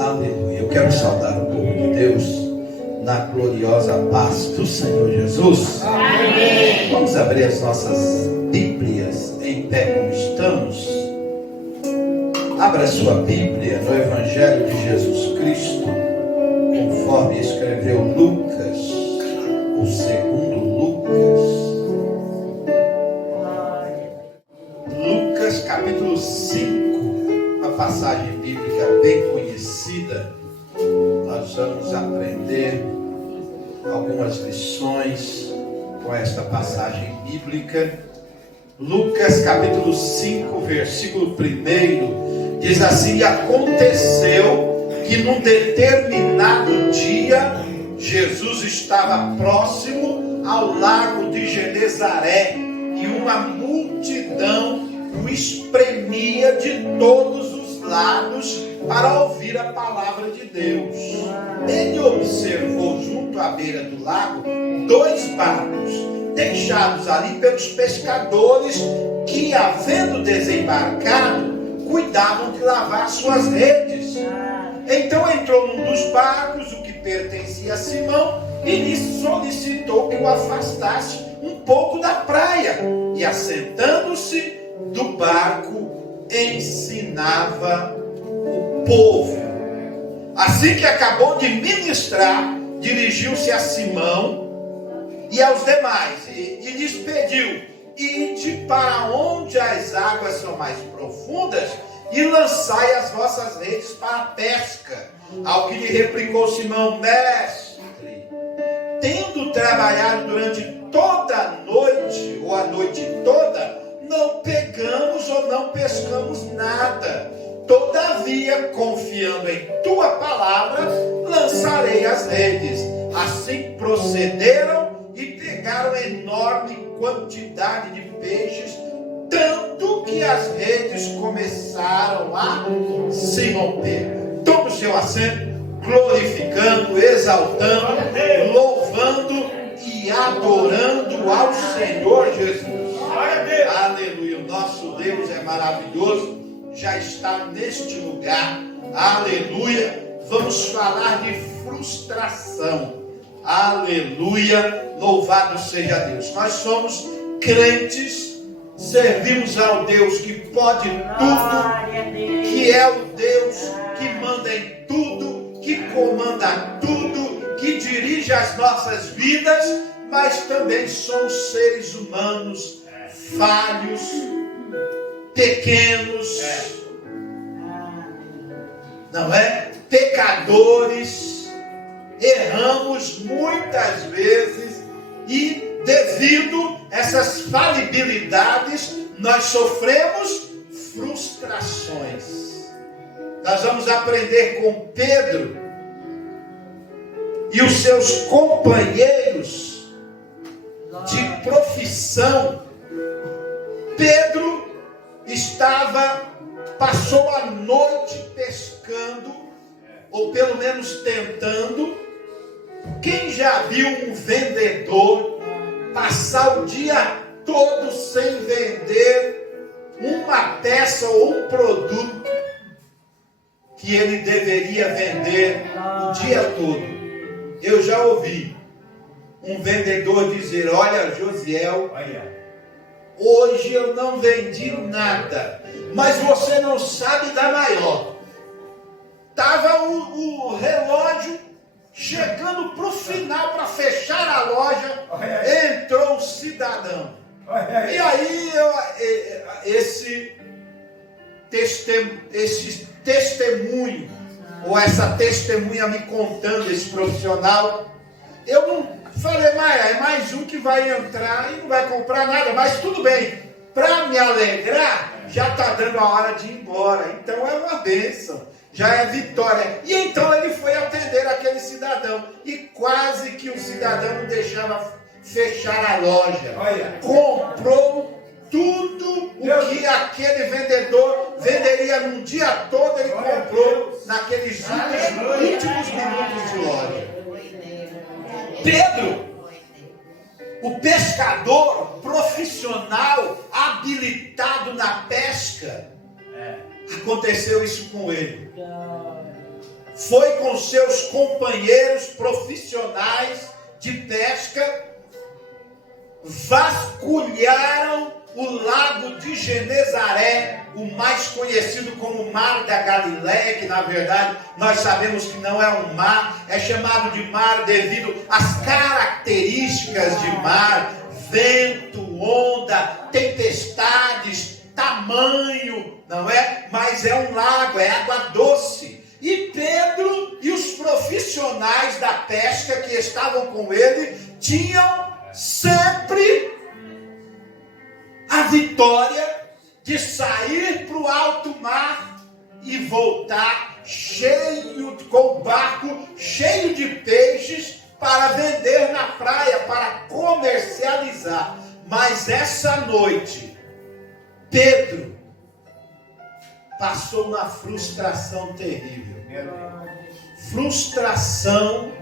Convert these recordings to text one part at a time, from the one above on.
Aleluia. Eu quero saudar o povo de Deus na gloriosa paz do Senhor Jesus. Amém. Vamos abrir as nossas Bíblias em pé como estamos. Abra sua Bíblia no Evangelho de Jesus Cristo, conforme escreveu Lucas, o segundo Lucas. Lucas capítulo 5, uma passagem bíblica bem conhecida. Nós vamos aprender algumas lições com esta passagem bíblica. Lucas capítulo 5, versículo 1, diz assim: e aconteceu que num determinado dia, Jesus estava próximo ao lago de Genezaré, e uma multidão o espremia de todos os lados para ouvir a palavra de Deus. Ele observou junto à beira do lago 2 barcos, deixados ali pelos pescadores que, havendo desembarcado, cuidavam de lavar suas redes. Então entrou num dos barcos, o que pertencia a Simão, e lhe solicitou que o afastasse um pouco da praia, e assentando-se do barco, ensinava o povo. Assim que acabou de ministrar, dirigiu-se a Simão e aos demais e lhes pediu: ide para onde as águas são mais profundas e lançai as vossas redes para a pesca. Ao que lhe replicou Simão: mestre, tendo trabalhado durante toda a noite, ou a noite toda, não pegamos ou não pescamos nada. Todavia, confiando em tua palavra, lançarei as redes. Assim procederam e pegaram enorme quantidade de peixes, tanto que as redes começaram a se romper. Tome o seu assento, glorificando, exaltando, louvando e adorando ao Senhor Jesus. Aleluia. O nosso Deus é maravilhoso, já está neste lugar. Aleluia. Vamos falar de frustração. Aleluia. Louvado seja Deus. Nós somos crentes, servimos ao Deus que pode tudo, que é o Deus que manda em tudo, que comanda tudo, que dirige as nossas vidas, mas também somos seres humanos falhos, pequenos, não é? Pecadores, erramos muitas vezes e devido a essas falibilidades nós sofremos frustrações. Nós vamos aprender com Pedro e os seus companheiros de profissão. Pedro passou a noite pescando, ou pelo menos tentando. Quem já viu um vendedor passar o dia todo sem vender uma peça ou um produto que ele deveria vender o dia todo? Eu já ouvi um vendedor dizer: olha, Josiel, hoje eu não vendi nada, mas você não sabe da maior. Estava o relógio chegando para o final, para fechar a loja, entrou um cidadão. E aí esse testemunho, ou essa testemunha me contando, esse profissional, eu não falei: mas é mais um que vai entrar e não vai comprar nada, mas tudo bem, para me alegrar, já está dando a hora de ir embora, então é uma bênção, já é vitória. E então ele foi atender aquele cidadão, e quase que o cidadão não deixava fechar a loja. Comprou tudo o que aquele vendedor venderia num dia todo, ele comprou naqueles últimos minutos de loja. Pedro, o pescador profissional, habilitado na pesca, aconteceu isso com ele. foi com seus companheiros profissionais de pesca, vasculharam o lago de Genezaré, o mais conhecido como Mar da Galileia, que na verdade nós sabemos que não é um mar, é chamado de mar devido às características de mar, vento, onda, tempestades, tamanho, não é? Mas é um lago, é água doce. E Pedro e os profissionais da pesca que estavam com ele tinham sempre a vitória de sair para o alto mar e voltar com o barco cheio de peixes para vender na praia, para comercializar. Mas essa noite, Pedro passou uma frustração terrível. Frustração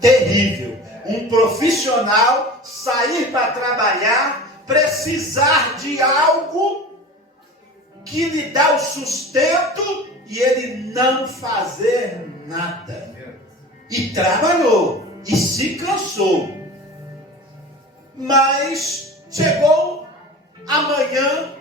terrível. Um profissional sair para trabalhar, precisar de algo que lhe dá o sustento e ele não fazer nada. E trabalhou e se cansou. Mas chegou amanhã,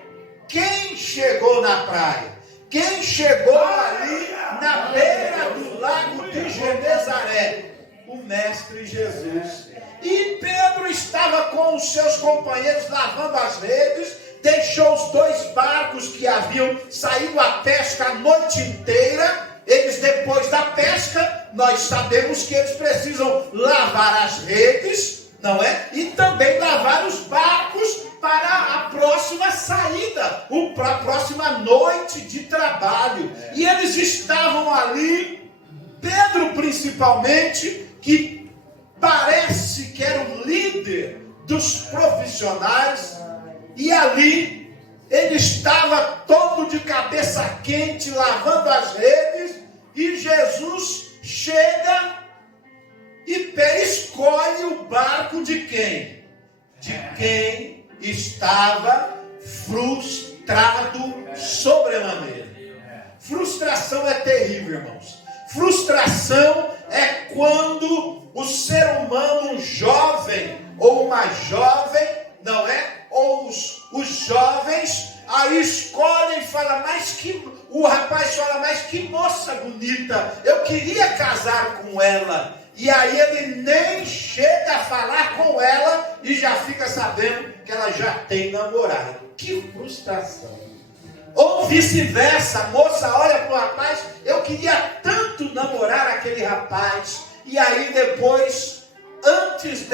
quem chegou na praia? Quem chegou ali na beira do lago de Genezaré? O Mestre Jesus. E Pedro estava com os seus companheiros lavando as redes, deixou os 2 barcos que haviam saído à pesca a noite inteira. Eles, depois da pesca, nós sabemos que eles precisam lavar as redes, não é? E também lavar os barcos para a próxima saída, para a próxima noite de trabalho. E eles estavam ali, Pedro principalmente, que parece que era o líder dos profissionais, e ali ele estava todo de cabeça quente, lavando as redes, e Jesus chega e escolhe o barco de quem? De quem estava frustrado sobremaneira. Frustração é terrível, irmãos. Frustração é quando o ser humano, um jovem ou uma jovem, não é? Ou os jovens aí escolhem e falam, o rapaz fala, mas que moça bonita, eu queria casar com ela. E aí ele nem chega a falar com ela e já fica sabendo que ela já tem namorado. Que frustração. Ou vice-versa, a moça olha para o rapaz, eu queria tanto namorar aquele rapaz. E aí depois, antes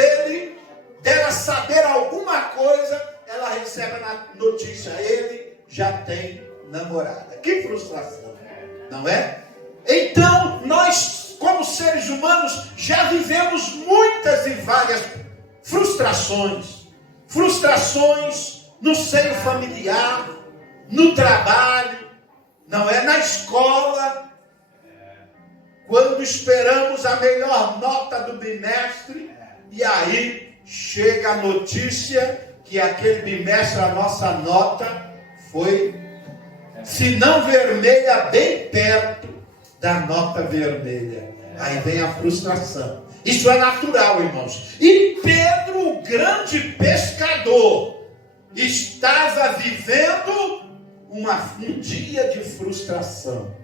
dela saber alguma coisa, ela recebe a notícia, ele já tem namorada. Que frustração, não é? Então, nós, como seres humanos, já vivemos muitas e várias frustrações. Frustrações no seio familiar, no trabalho, não é? Na escola, quando esperamos a melhor nota do bimestre, e aí chega a notícia que aquele bimestre a nossa nota foi, se não vermelha, bem perto da nota vermelha. Aí vem a frustração. Isso é natural, irmãos. E Pedro, o grande pescador, estava vivendo um dia de frustração.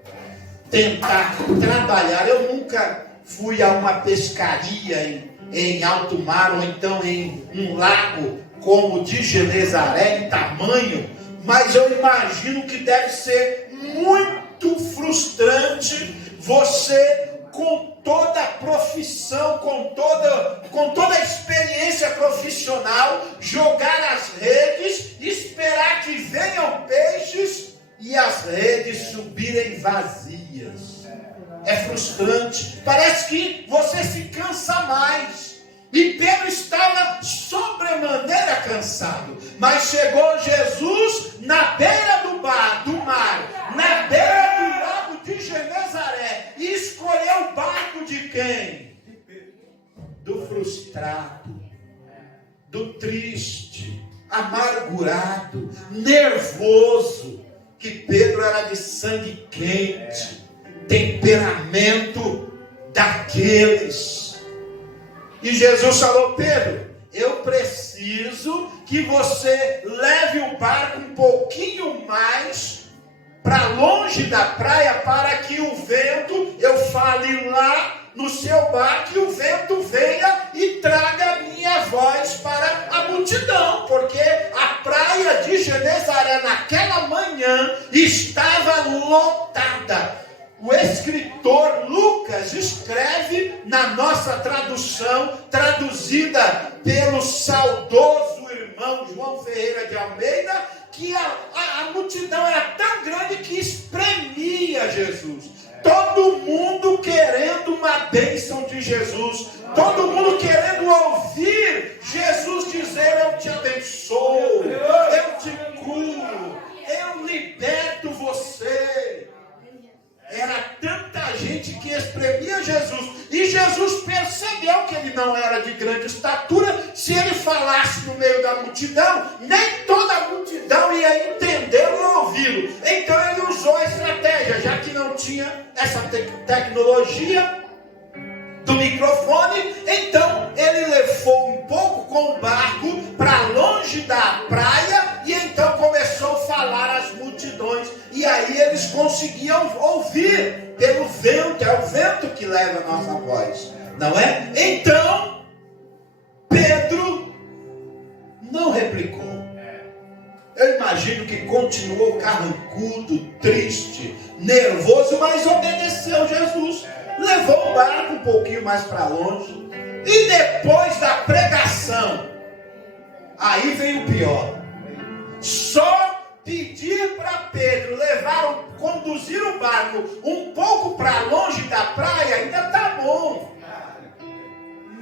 Tentar trabalhar. Eu nunca fui a uma pescaria em alto mar, ou então em um lago como o de Genezaré, em tamanho, mas eu imagino que deve ser muito frustrante você, com toda a profissão, com toda a experiência profissional, jogar as redes, esperar que venham peixes e as redes subirem vazias. É frustrante, parece que você se cansa mais. E Pedro estava sobremaneira cansado, mas chegou Jesus na beira do mar, na beira do lago de Genezaré, e escolheu o barco de quem? Do frustrado, do triste, amargurado, nervoso, que Pedro era de sangue quente, temperamento daqueles. E Jesus falou: Pedro, eu preciso que você leve o barco um pouquinho mais para longe da praia, para que o vento, eu fale lá no seu barco, e o vento venha e traga a minha voz para a multidão, porque a praia de Genezaré naquela manhã estava lotada. O escritor Lucas escreve na nossa tradução, traduzida pelo saudoso irmão João Ferreira de Almeida, que a multidão era tão grande que espremia Jesus. Todo mundo querendo uma bênção de Jesus. Todo mundo querendo ouvir Jesus dizer: eu te abençoo, eu te curo, eu liberto você. Era tanta gente que espremia Jesus. E Jesus percebeu que ele não era de grande estatura. Se ele falasse no meio da multidão, nem toda a multidão ia entendê-lo ou ouvi-lo. Então ele usou a estratégia, já que não tinha essa tecnologia do microfone. Então ele levou um pouco com o barco para longe da praia, e então começou a falar às multidões, e aí eles conseguiam ouvir pelo vento. É o vento que leva a nossa voz, não é? Então Pedro não replicou. Eu imagino que continuou carrancudo, triste, nervoso, mas obedeceu Jesus. Levou o barco um pouquinho mais para longe. E depois da pregação, aí veio o pior. Só pedir para Pedro conduzir o barco um pouco para longe da praia ainda está bom.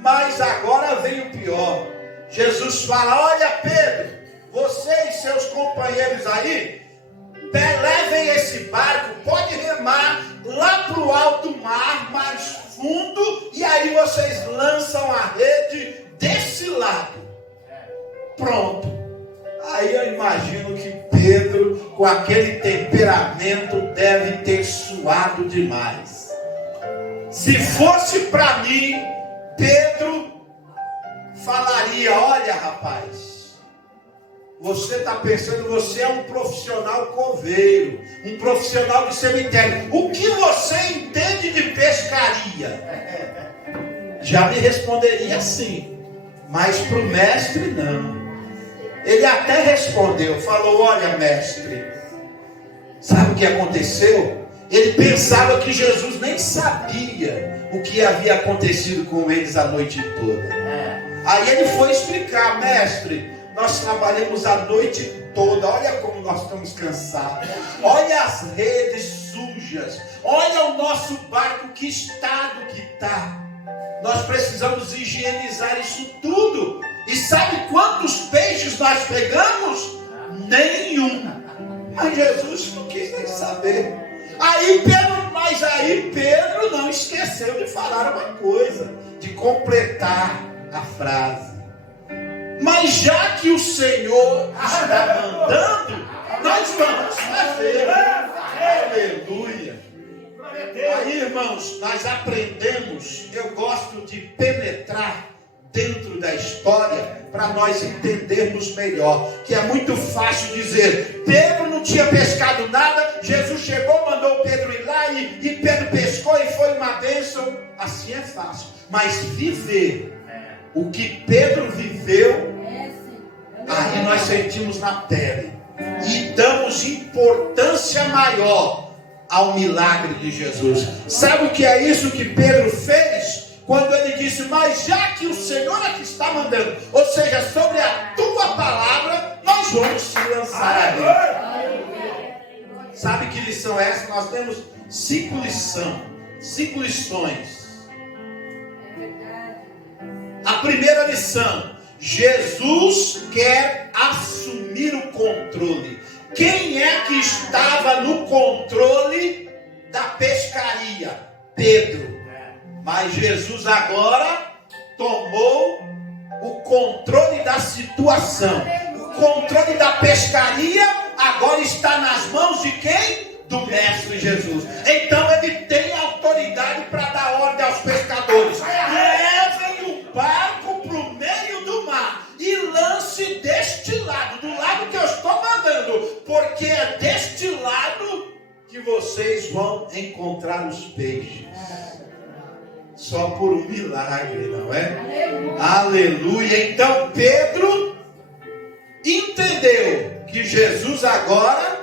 Mas agora vem o pior. Jesus fala: olha, Pedro, você e seus companheiros aí, levem esse barco, pode remar lá para o alto mar, mais fundo, e aí vocês lançam a rede desse lado. Pronto. Aí eu imagino que Pedro, com aquele temperamento, deve ter suado demais. Se fosse para mim, Pedro falaria: olha, rapaz, você está pensando, você é um profissional coveiro, um profissional de cemitério. O que você entende de pescaria? Já me responderia assim, mas para o mestre não. Ele até respondeu, falou: olha, mestre, sabe o que aconteceu? Ele pensava que Jesus nem sabia o que havia acontecido com eles a noite toda. Aí ele foi explicar: mestre, nós trabalhamos a noite toda, olha como nós estamos cansados, olha as redes sujas, olha o nosso barco, que estado que está. Nós precisamos higienizar isso tudo. E sabe quantos peixes nós pegamos? Nenhum. Mas Jesus não quis nem saber. Mas aí Pedro não esqueceu de falar uma coisa, de completar a frase. Mas já que o Senhor está mandando, nós vamos fazer. Aleluia. Aí, irmãos, nós aprendemos. Eu gosto de penetrar dentro da história para nós entendermos melhor. Que é muito fácil dizer: Pedro não tinha pescado nada, Jesus chegou, mandou Pedro ir lá e Pedro pescou e foi uma bênção. Assim é fácil. Mas viver o que Pedro viveu, aí nós sentimos na pele e damos importância maior ao milagre de Jesus. Sabe o que é isso que Pedro fez? Quando ele disse: mas já que o Senhor aqui está mandando, ou seja, sobre a tua palavra, nós vamos se lançar ali. Sabe que lição é essa? Nós temos 5 lições. A primeira lição: Jesus quer assumir o controle. Quem é que estava no controle da pescaria? Pedro. Mas Jesus agora tomou o controle da situação. O controle da pescaria agora está nas mãos de quem? do Mestre Jesus. Então ele tem autoridade para dar ordem aos pescadores: levem o barco para o meio do mar e lance deste lado, do lado que eu estou mandando, porque é deste lado que vocês vão encontrar os peixes. Só por um milagre, não é? Aleluia. Então Pedro entendeu que Jesus agora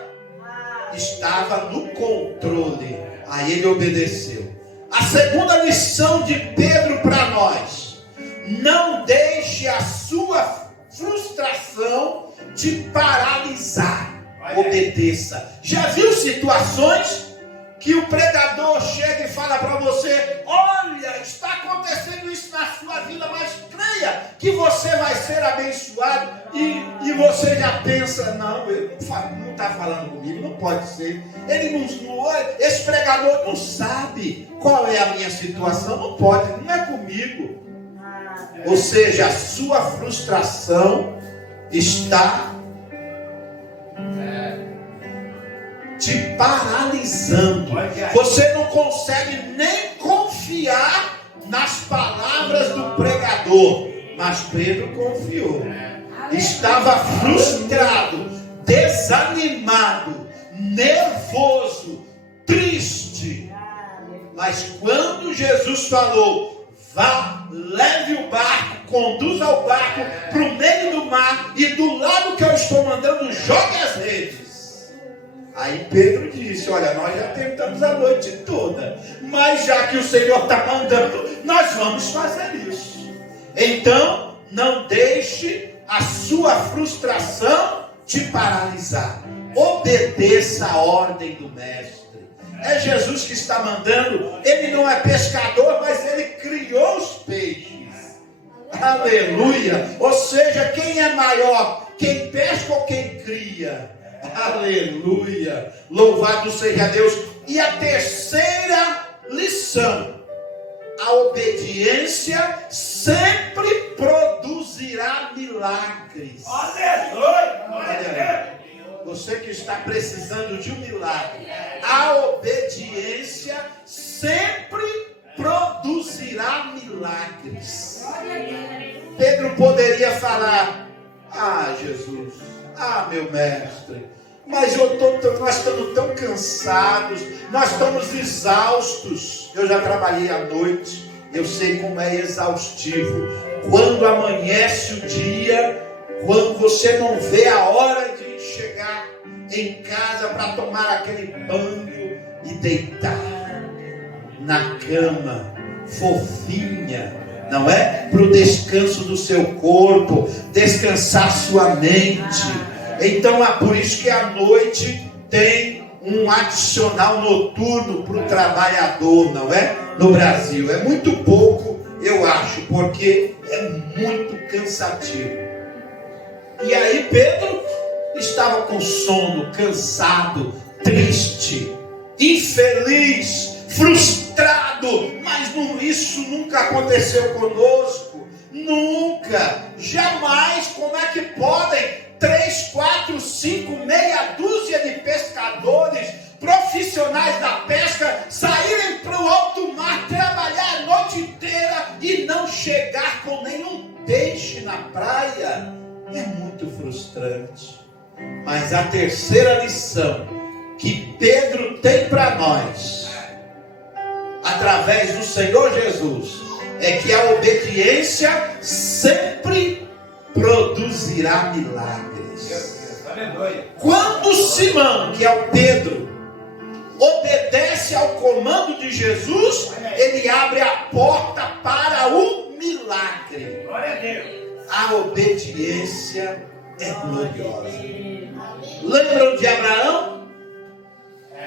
estava no controle. Aí ele obedeceu. A segunda lição de Pedro para nós: não deixe a sua frustração te paralisar. Obedeça. Já viu situações que o pregador chega e fala para você: olha, está acontecendo isso na sua vida, mas creia que você vai ser abençoado, e você já pensa: não, ele não está falando comigo, não pode ser, esse pregador não sabe qual é a minha situação, não pode, não é comigo. Ou seja, a sua frustração está te paralisando. Você não consegue nem confiar nas palavras do pregador. Mas Pedro confiou. Estava frustrado, desanimado, nervoso, triste. Mas quando Jesus falou: vá, leve o barco, conduza o barco para o meio do mar, e do lado que eu estou mandando, jogue as redes. Aí Pedro disse: olha, nós já tentamos a noite toda, mas já que o Senhor está mandando, nós vamos fazer isso. Então, não deixe a sua frustração te paralisar. Obedeça a ordem do Mestre. É Jesus que está mandando. Ele não é pescador, mas ele criou os peixes. Aleluia. Ou seja, quem é maior? Quem pesca ou quem cria? Aleluia. Louvado seja Deus. E a terceira lição: a obediência sempre produzirá milagres. Olha, você que está precisando de um milagre, a obediência sempre produzirá milagres. Pedro poderia falar: ah, Jesus, ah, meu mestre, mas nós estamos tão cansados, nós estamos exaustos. Eu já trabalhei à noite, eu sei como é exaustivo. Quando amanhece o dia, quando você não vê a hora de chegar em casa para tomar aquele banho e deitar na cama, fofinha, não é? Para o descanso do seu corpo, descansar sua mente. Então é por isso que à noite tem um adicional noturno para o trabalhador, não é? No Brasil é muito pouco, eu acho, porque é muito cansativo. E aí Pedro estava com sono, cansado, triste, infeliz, frustrado. Mas isso nunca aconteceu conosco. Nunca, jamais. Como é que podem 3, 4, 5, meia dúzia de pescadores profissionais da pesca saírem para o alto mar, trabalhar a noite inteira e não chegar com nenhum peixe na praia? É muito frustrante. Mas a terceira lição que Pedro tem para nós, através do Senhor Jesus, é que a obediência sempre produzirá milagres. Quando Simão, que é o Pedro, obedece ao comando de Jesus, ele abre a porta para o milagre. Glória a Deus. A obediência é gloriosa. Lembram de Abraão?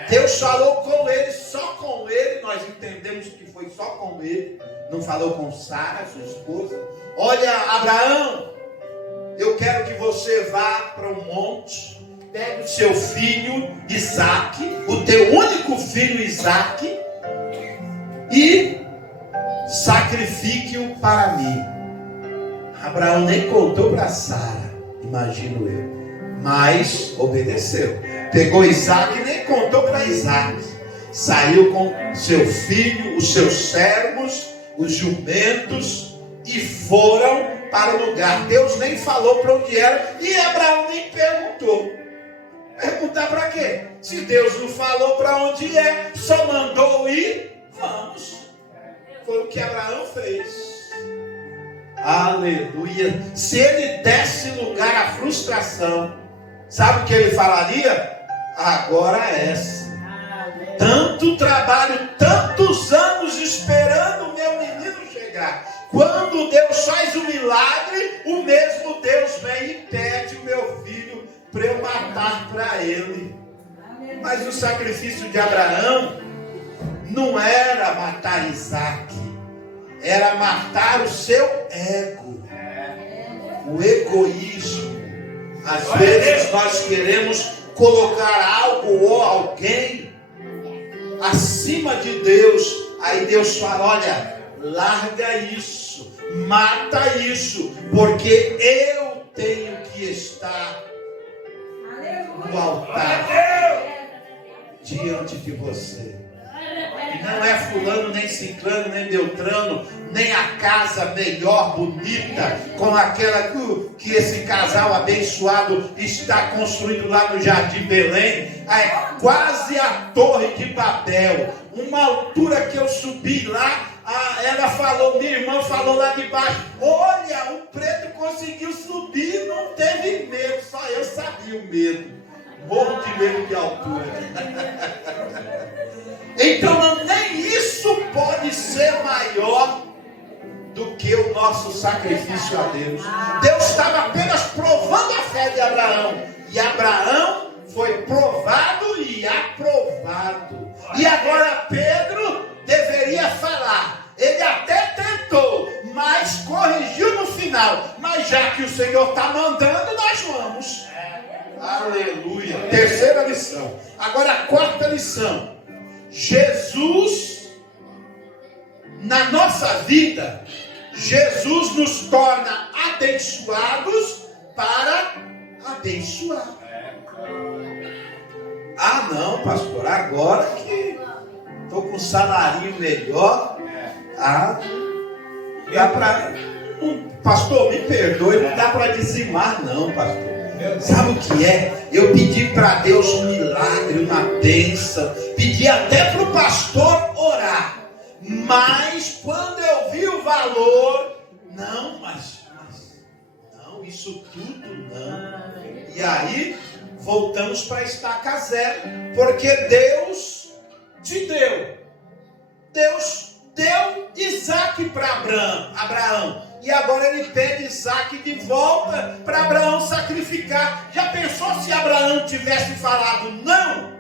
Deus falou com ele, só com ele. Nós entendemos que foi só com ele, não falou com Sara, sua esposa. Olha, Abraão, eu quero que você vá para um monte, pegue o seu filho Isaque, o teu único filho Isaque, e sacrifique-o para mim. Abraão nem contou para Sara, imagino eu. mas obedeceu. Pegou Isaac e nem contou para Isaac. Saiu com seu filho, os seus servos, os jumentos, e foram para o lugar. Deus nem falou para onde era, e Abraão nem perguntou. Perguntar para quê? Se Deus não falou para onde é, só mandou ir, vamos. Foi o que Abraão fez. Aleluia. Se ele desse lugar à frustração, sabe o que ele falaria? Agora é essa. Tanto trabalho, tantos anos esperando o meu menino chegar. Quando Deus faz o milagre, o mesmo Deus vem e pede o meu filho para eu matar para ele. Mas o sacrifício de Abraão não era matar Isaac, era matar o seu ego, o egoísmo. Às vezes nós queremos colocar algo ou alguém acima de Deus. Aí Deus fala: olha, larga isso, mata isso, porque eu tenho que estar no altar diante de você. E não é fulano, nem ciclano, nem beltrano, nem a casa melhor, bonita, como aquela que esse casal abençoado está construindo lá no Jardim Belém. É quase a Torre de Babel. Uma altura que eu subi lá, ela falou, minha irmã falou lá de baixo: olha, o preto conseguiu subir, não teve medo. Só eu sabia o medo. Morro de medo de altura. Então nem isso pode ser maior do que o nosso sacrifício a Deus. Deus estava apenas provando a fé de Abraão. E Abraão foi provado e aprovado. E agora Pedro deveria falar. Ele até tentou, mas corrigiu no final. Mas já que o Senhor está mandando, nós vamos. Aleluia. Terceira lição. Agora a quarta lição. Jesus, na nossa vida, Jesus nos torna abençoados para abençoar. Ah não, pastor, agora que estou com um salarinho melhor, dá para... Pastor, me perdoe, não dá para dizimar não, pastor. Sabe o que é? Eu pedi para Deus um milagre, uma bênção, pedi até para o pastor orar, mas quando eu vi o valor, não, não, isso tudo não. E aí voltamos para a estaca zero, porque Deus te deu. Deus deu Isaac para Abraão. E agora ele pede Isaac de volta para Abraão sacrificar. Já pensou se Abraão tivesse falado não?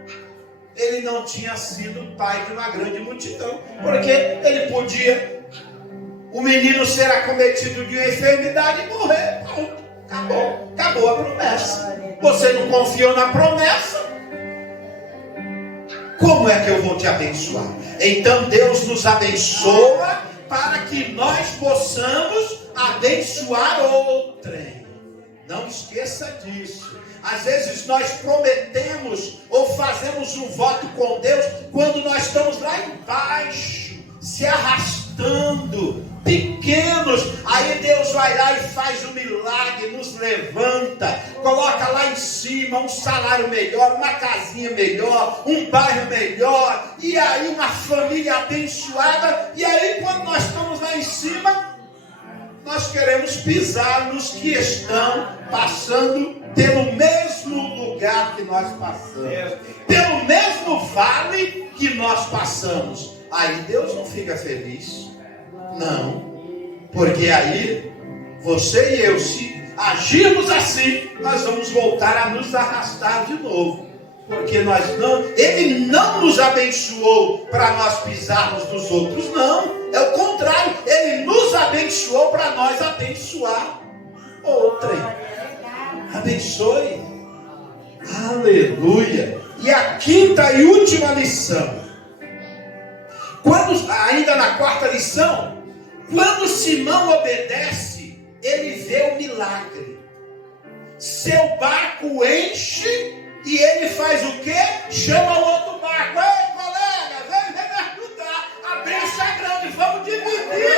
Ele não tinha sido pai de uma grande multidão. Porque ele podia, o menino ser acometido de uma enfermidade e morrer. Pronto, acabou a promessa. Você não confiou na promessa? Como é que eu vou te abençoar? Então Deus nos abençoa para que nós possamos abençoar outrem. Não esqueça disso. Às vezes nós prometemos ou fazemos um voto com Deus quando nós estamos lá embaixo, se arrastando, pequenos. Aí Deus vai lá e faz um milagre, nos levanta, coloca lá em cima um salário melhor, uma casinha melhor, um bairro melhor, e aí uma família abençoada. E aí quando nós estamos lá em cima, nós queremos pisar nos que estão passando pelo mesmo lugar que nós passamos, pelo mesmo vale que nós passamos. Aí Deus não fica feliz. Não, porque aí você e eu, se agirmos assim, nós vamos voltar a nos arrastar de novo, porque Ele não nos abençoou para nós pisarmos nos outros, não, é o contrário, Ele nos abençoou para nós abençoar outrem. Abençoe. Aleluia. E a quinta e última lição, ainda na quarta lição, quando Simão obedece, ele vê o milagre. seu barco enche e ele faz o quê? Chama o outro barco. Ei, colega, vem me ajudar. A bênção é grande, vamos dividir.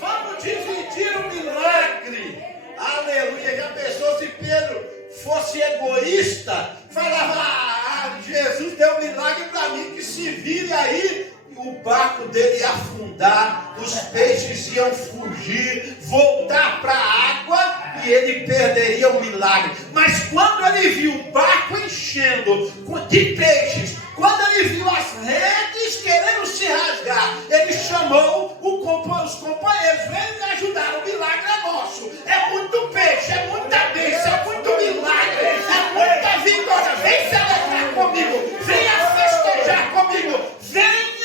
Vamos dividir o milagre. Aleluia. Já pensou se Pedro fosse egoísta? Falava, Jesus deu um milagre para mim, que se vire aí. O barco dele ia afundar, os peixes iam fugir, voltar para a água e ele perderia o milagre. Mas quando ele viu o barco enchendo de peixes, quando ele viu as redes querendo se rasgar, ele chamou os companheiros: vem me ajudar, o milagre é nosso. É muito peixe, é muita bênção, é muito milagre, é muita vitória. Vem celebrar comigo, venha festejar comigo, venham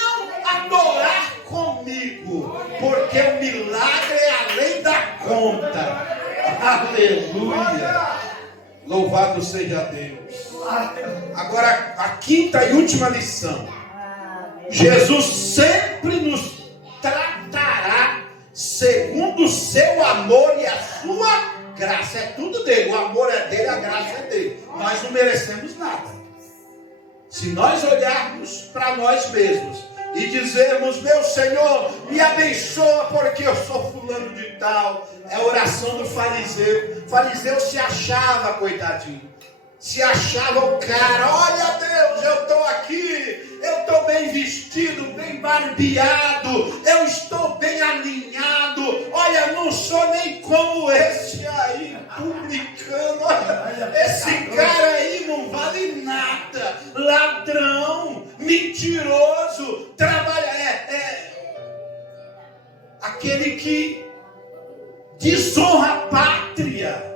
adorar comigo, porque o milagre é além da conta. Aleluia. Louvado seja Deus. Agora, a quinta e última lição. Jesus sempre nos tratará segundo o seu amor e a sua graça. É tudo dele. O amor é dele, a graça é dele. Nós não merecemos nada. Se nós olharmos para nós mesmos e dizermos: meu Senhor, me abençoa porque eu sou fulano de tal. É a oração do fariseu. O fariseu se achava, coitadinho. Se achava o cara: olha Deus, eu estou aqui, eu estou bem vestido, bem barbeado, eu estou bem alinhado. Olha, não sou nem como esse aí, publicano. Olha, esse cara aí não vale nada. Ladrão, mentiroso, trabalha. Aquele que desonra a pátria.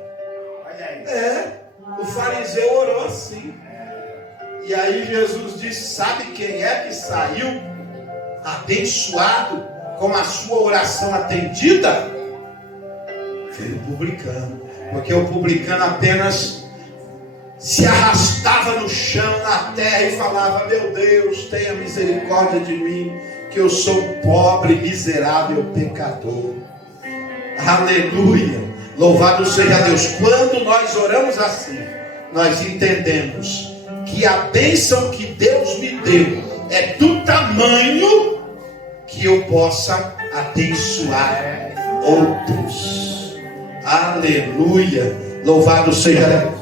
O fariseu orou assim. E aí Jesus disse: sabe quem é que saiu abençoado com a sua oração atendida? Foi o publicano. Porque o publicano apenas se arrastava no chão, na terra, e falava: meu Deus, tenha misericórdia de mim, que eu sou um pobre, miserável pecador. Aleluia. Louvado seja Deus. Quando nós oramos assim, nós entendemos que a bênção que Deus me deu é do tamanho que eu possa abençoar outros. Aleluia. Louvado seja Deus.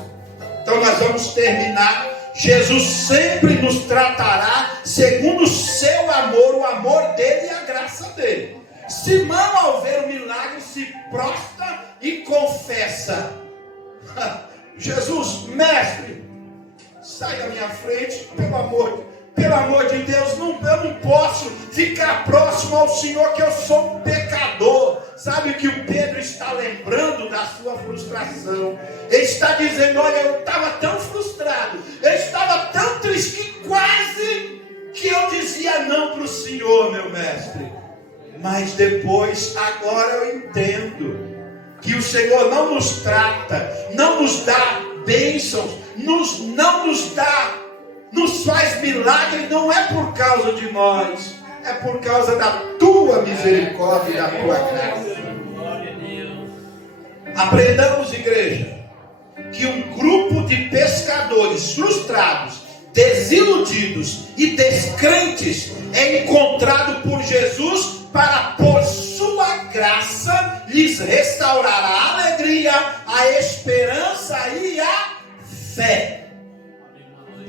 Então nós vamos terminar. Jesus sempre nos tratará segundo o seu amor, o amor dele e a graça dele. Simão, ao ver o milagre, se prostra e confessa: Jesus, mestre, sai da minha frente, pelo amor de Deus, eu não posso ficar próximo ao Senhor, que eu sou um pecador. Sabe o que o Pedro está lembrando da sua frustração? Ele está dizendo: olha, eu estava tão frustrado, eu estava tão triste, que quase que eu dizia não para o Senhor, meu mestre. Mas depois, agora eu entendo que o Senhor não nos trata, não nos dá bênçãos, não nos faz milagre, não é por causa de nós, é por causa da tua misericórdia e da tua graça. Aprendamos, igreja, que um grupo de pescadores frustrados, desiludidos e descrentes é encontrado por Jesus para, por sua graça, lhes restaurar a alegria, a esperança e a fé.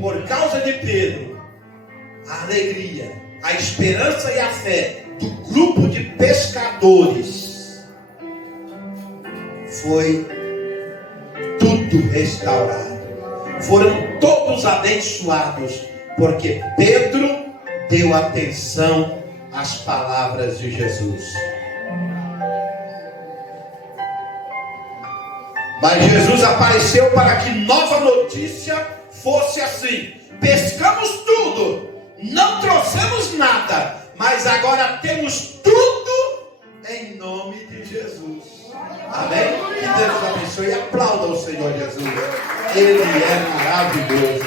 Por causa de Pedro, a alegria, a esperança e a fé do grupo de pescadores foi tudo restaurado. Foram todos abençoados, porque Pedro deu atenção às palavras de Jesus. Mas Jesus apareceu para que nova notícia fosse assim: pescamos tudo, não trouxemos nada, mas agora temos tudo em nome de Jesus. Amém? Que Deus abençoe e aplauda o Senhor Jesus. Ele é maravilhoso.